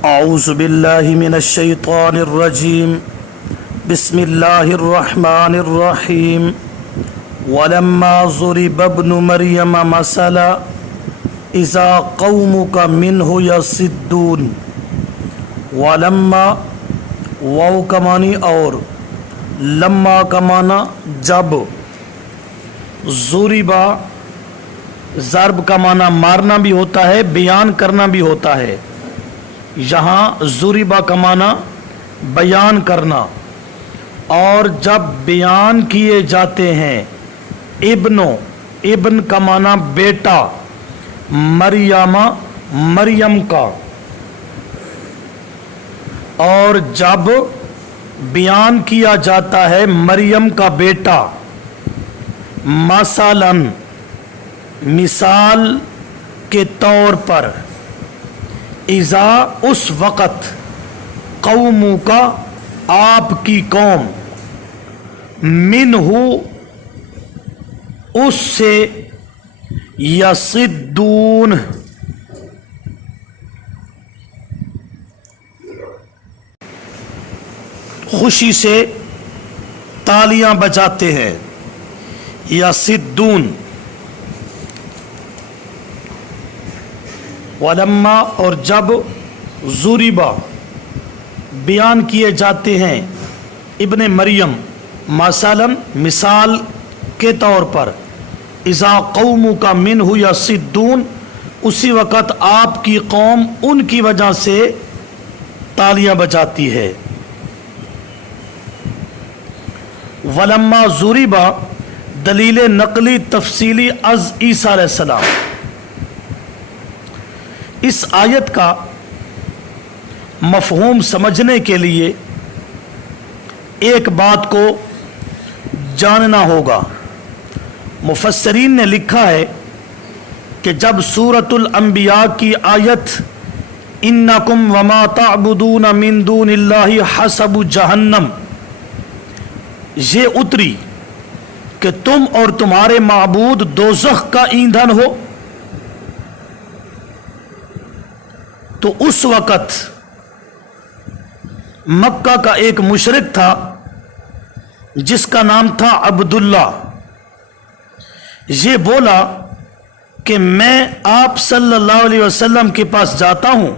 اعوذ باللہ من الشیطان الرجیم بسم اللہ الرحمن الرحیم ولما ضرب ابن مریم مثلا اذا قومک منہ یصدون ولما واو کا معنی اور لما کا معنی جب ضربا ضرب کا معنی مارنا بھی ہوتا ہے بیان کرنا بھی ہوتا ہے یہاں ضربا کا معنی بیان کرنا اور جب بیان کیے جاتے ہیں ابن کا معنی بیٹا مریم کا اور جب بیان کیا جاتا ہے مریم کا بیٹا مثلاً مثال کے طور پر اذا اس وقت قوموں کا آپ کی قوم منہ اس سے یصدون خوشی سے تالیاں بجاتے ہیں یصدون ولما اور جب ضربا بیان کیے جاتے ہیں ابن مریم مثلاً مثال کے طور پر اذا قومک منہ یصدون اسی وقت آپ کی قوم ان کی وجہ سے تالیاں بجاتی ہے ولما ضربا دلیل نقلی تفصیلی از عیسیٰ علیہ السلام اس آیت کا مفہوم سمجھنے کے لیے ایک بات کو جاننا ہوگا مفسرین نے لکھا ہے کہ جب سورۃ الانبیاء کی آیت انکم وما تعبدون من دون اللہ حسب جہنم یہ اتری کہ تم اور تمہارے معبود دوزخ کا ایندھن ہو تو اس وقت مکہ کا ایک مشرک تھا جس کا نام تھا عبداللہ یہ بولا کہ میں آپ صلی اللہ علیہ وسلم کے پاس جاتا ہوں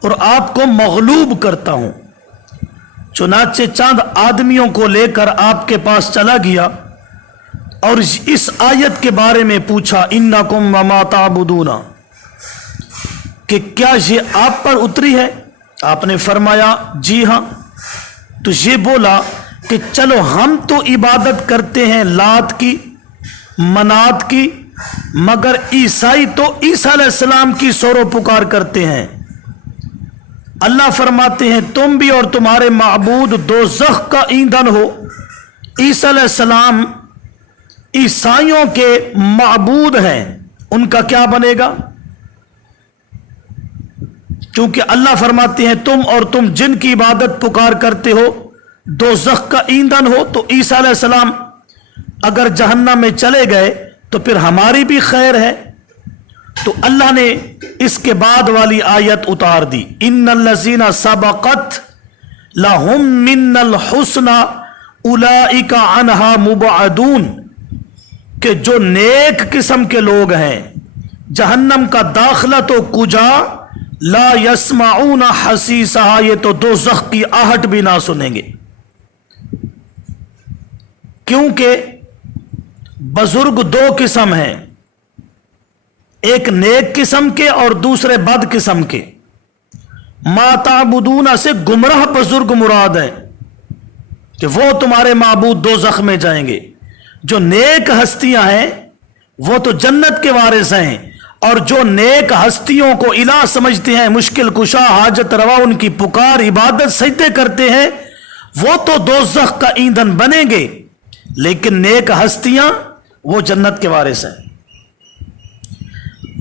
اور آپ کو مغلوب کرتا ہوں چنانچہ چند آدمیوں کو لے کر آپ کے پاس چلا گیا اور اس آیت کے بارے میں پوچھا انکم وما تعبدون کہ کیا یہ آپ پر اتری ہے آپ نے فرمایا جی ہاں تو یہ بولا کہ چلو ہم تو عبادت کرتے ہیں لات کی منات کی مگر عیسائی تو عیسیٰ علیہ السلام کی سور و پکار کرتے ہیں اللہ فرماتے ہیں تم بھی اور تمہارے معبود دوزخ کا ایندھن ہو عیسیٰ علیہ السلام عیسائیوں کے معبود ہیں ان کا کیا بنے گا کیونکہ اللہ فرماتے ہیں تم جن کی عبادت پکار کرتے ہو دوزخ کا ایندھن ہو تو عیسیٰ علیہ السلام اگر جہنم میں چلے گئے تو پھر ہماری بھی خیر ہے تو اللہ نے اس کے بعد والی آیت اتار دی ان الذین سبقت لہم من الحسنى اولئک عنہا مبعدون کہ جو نیک قسم کے لوگ ہیں جہنم کا داخلہ تو کجا لا یسمعون حسیسہا یہ تو دوزخ کی آہٹ بھی نہ سنیں گے کیونکہ بزرگ دو قسم ہیں ایک نیک قسم کے اور دوسرے بد قسم کے ما تعبدون سے گمراہ بزرگ مراد ہے کہ وہ تمہارے معبود دوزخ میں جائیں گے جو نیک ہستیاں ہیں وہ تو جنت کے وارث ہیں اور جو نیک ہستیوں کو الہ سمجھتے ہیں مشکل کشا حاجت روا ان کی پکار عبادت سجدے کرتے ہیں وہ تو دوزخ کا ایندھن بنیں گے لیکن نیک ہستیاں وہ جنت کے وارث ہیں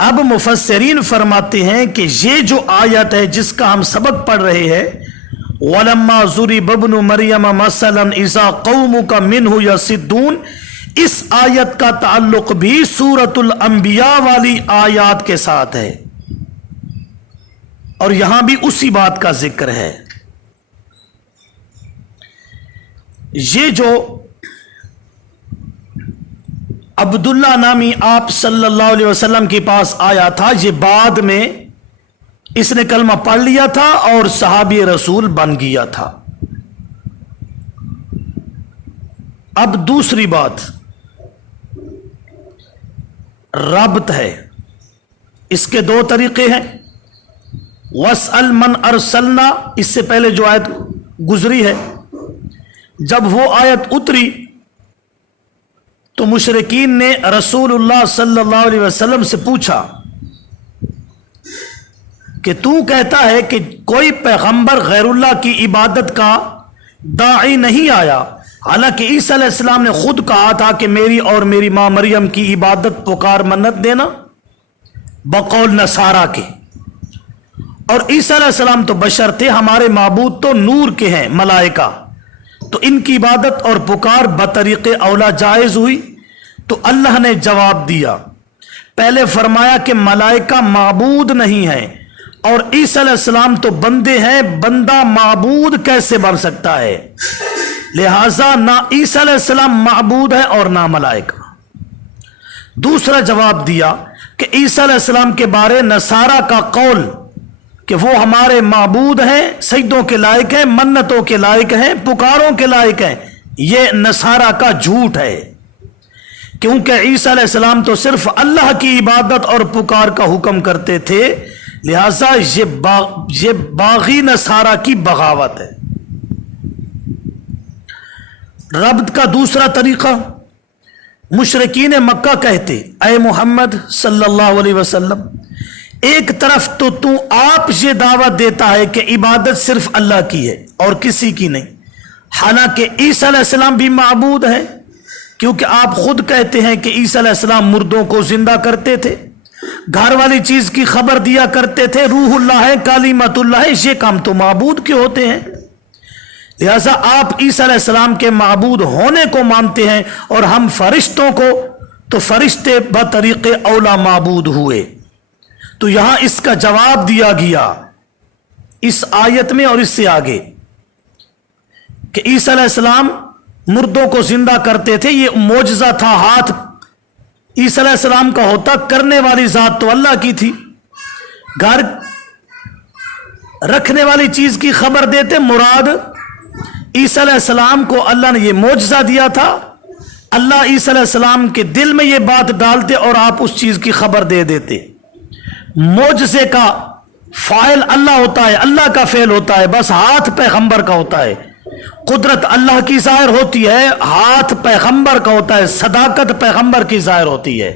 اب مفسرین فرماتے ہیں کہ یہ جو آیت ہے جس کا ہم سبق پڑھ رہے ہیں وَلَمَّا ضُرِبَ ابْنُ مَرْيَمَ مَثَلًا إِذَا قَوْمُكَ مِنْهُ يَصِدُّونَ اس آیت کا تعلق بھی سورۃ الانبیاء والی آیات کے ساتھ ہے اور یہاں بھی اسی بات کا ذکر ہے. یہ جو عبداللہ نامی آپ صلی اللہ علیہ وسلم کے پاس آیا تھا، یہ بعد میں اس نے کلمہ پڑھ لیا تھا اور صحابی رسول بن گیا تھا. اب دوسری بات ربط ہے. اس کے دو طریقے ہیں. وَاسْأَلْ مَنْ أَرْسَلْنَا، اس سے پہلے جو آیت گزری ہے، جب وہ آیت اتری تو مشرکین نے رسول اللہ صلی اللہ علیہ وسلم سے پوچھا کہ تو کہتا ہے کہ کوئی پیغمبر غیر اللہ کی عبادت کا داعی نہیں آیا، حالانکہ عیسیٰ علیہ السلام نے خود کہا تھا کہ میری اور میری ماں مریم کی عبادت پکار منت دینا بقول نصارہ کے، اور عیسیٰ علیہ السلام تو بشر تھے، ہمارے معبود تو نور کے ہیں ملائکہ، تو ان کی عبادت اور پکار بطریق اولا جائز ہوئی. تو اللہ نے جواب دیا، پہلے فرمایا کہ ملائکہ معبود نہیں ہیں اور عیسیٰ علیہ السلام تو بندے ہیں، بندہ معبود کیسے بن سکتا ہے؟ لہذا نہ عیسیٰ علیہ السلام معبود ہے اور نہ ملائکہ. دوسرا جواب دیا کہ عیسیٰ علیہ السلام کے بارے نصارہ کا قول کہ وہ ہمارے معبود ہیں، سجدوں کے لائق ہیں، منتوں کے لائق ہیں، پکاروں کے لائق ہیں، یہ نصارہ کا جھوٹ ہے، کیونکہ عیسیٰ علیہ السلام تو صرف اللہ کی عبادت اور پکار کا حکم کرتے تھے، لہذا یہ باغی نصارہ کی بغاوت ہے. ربط کا دوسرا طریقہ، مشرکین مکہ کہتے اے محمد صلی اللہ علیہ وسلم، ایک طرف تو آپ یہ دعویٰ دیتا ہے کہ عبادت صرف اللہ کی ہے اور کسی کی نہیں، حالانکہ عیسیٰ علیہ السلام بھی معبود ہے، کیونکہ آپ خود کہتے ہیں کہ عیسیٰ علیہ السلام مردوں کو زندہ کرتے تھے، گھر والی چیز کی خبر دیا کرتے تھے، روح اللہ ہے، کلمۃ اللہ ہے، یہ کام تو معبود کے ہوتے ہیں. لہذا آپ عیسیٰ علیہ السلام کے معبود ہونے کو مانتے ہیں اور ہم فرشتوں کو، تو فرشتے بطریق اولا معبود ہوئے. تو یہاں اس کا جواب دیا گیا اس آیت میں اور اس سے آگے کہ عیسیٰ علیہ السلام مردوں کو زندہ کرتے تھے، یہ معجزہ تھا، ہاتھ عیسیٰ علیہ السلام کا ہوتا، کرنے والی ذات تو اللہ کی تھی، گھر رکھنے والی چیز کی خبر دیتے، مراد عیسیٰ علیہ السلام کو اللہ نے یہ معجزہ دیا تھا، اللہ عیسیٰ علیہ السلام کے دل میں یہ بات ڈالتے اور آپ اس چیز کی خبر دے دیتے. معجزے کا فاعل اللہ ہوتا ہے، اللہ کا فعل ہوتا ہے، بس ہاتھ پیغمبر کا ہوتا ہے. قدرت اللہ کی ظاہر ہوتی ہے، ہاتھ پیغمبر کا ہوتا ہے، صداقت پیغمبر کی ظاہر ہوتی ہے،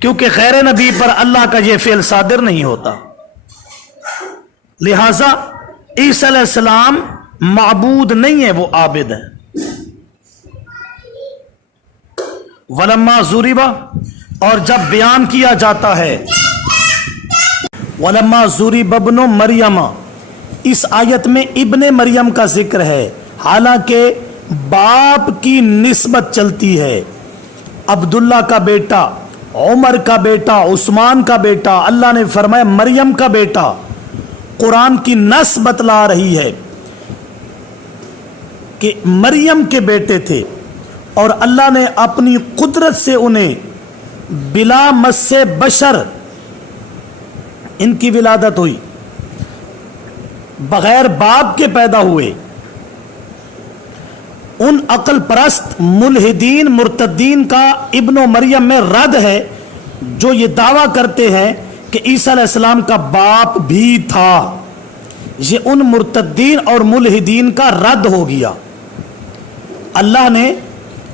کیونکہ غیر نبی پر اللہ کا یہ فعل صادر نہیں ہوتا. لہذا عیسیٰ علیہ السلام معبود نہیں ہے، وہ عابد ہے. ولما ضربا، اور جب بیان کیا جاتا ہے ولما ضرب ابن مریم، اس آیت میں ابن مریم کا ذکر ہے، حالانکہ باپ کی نسبت چلتی ہے. عبداللہ کا بیٹا، عمر کا بیٹا، عثمان کا بیٹا، اللہ نے فرمایا مریم کا بیٹا. قرآن کی نس بتلا رہی ہے کہ مریم کے بیٹے تھے اور اللہ نے اپنی قدرت سے انہیں بلا مس بشر ان کی ولادت ہوئی، بغیر باپ کے پیدا ہوئے. ان عقل پرست ملحدین مرتدین کا ابن مریم میں رد ہے جو یہ دعویٰ کرتے ہیں کہ عیسیٰ علیہ السلام کا باپ بھی تھا. یہ ان مرتدین اور ملحدین کا رد ہو گیا. اللہ نے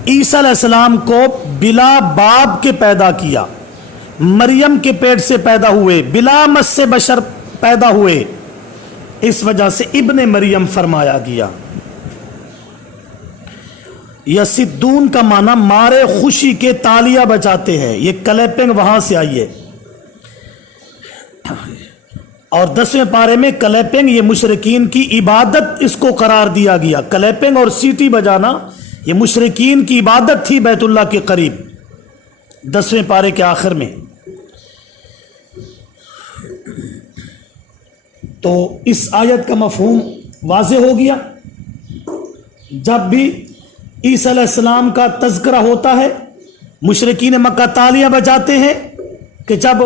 عیسیٰ علیہ السلام کو بلا باپ کے پیدا کیا، مریم کے پیٹ سے پیدا ہوئے، بلا مس سے بشر پیدا ہوئے، اس وجہ سے ابن مریم فرمایا گیا. یسدون کا معنی مارے خوشی کے تالیاں بجاتے ہیں، یہ کلیپنگ وہاں سے آئی ہے. اور 10ویں پارے میں کلیپنگ یہ مشرکین کی عبادت اس کو قرار دیا گیا. کلیپنگ اور سیٹی بجانا یہ مشرکین کی عبادت تھی بیت اللہ کے قریب، 10ویں پارے کے آخر میں. تو اس آیت کا مفہوم واضح ہو گیا. جب بھی عیسیٰ علیہ السلام کا تذکرہ ہوتا ہے مشرکین مکہ تالیاں بجاتے ہیں کہ جب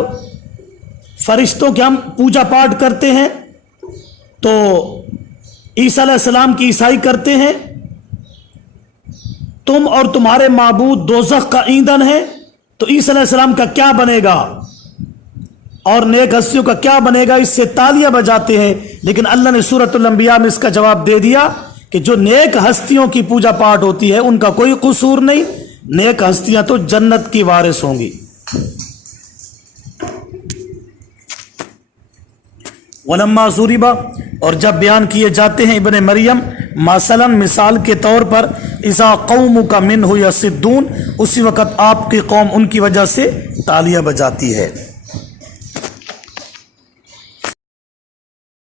فرشتوں کے ہم پوجا پاٹ کرتے ہیں تو عیسیٰ علیہ السلام کی عیسائی کرتے ہیں، تم اور تمہارے معبود دوزخ کا ایندھن ہے، تو عیسیٰ علیہ السلام کا کیا بنے گا اور نیک ہستیوں کا کیا بنے گا، اس سے تالیاں بجاتے ہیں. لیکن اللہ نے سورۃ الانبیاء میں اس کا جواب دے دیا کہ جو نیک ہستیوں کی پوجا پاٹ ہوتی ہے ان کا کوئی قصور نہیں، نیک ہستیاں تو جنت کی وارث ہوں گی. ولما ضرب، اور جب بیان کیے جاتے ہیں ابن مریم مثلا مثال کے طور پر، اذا قومک منہ یصدون، اسی وقت آپ کی قوم ان کی وجہ سے تالیاں بجاتی ہے.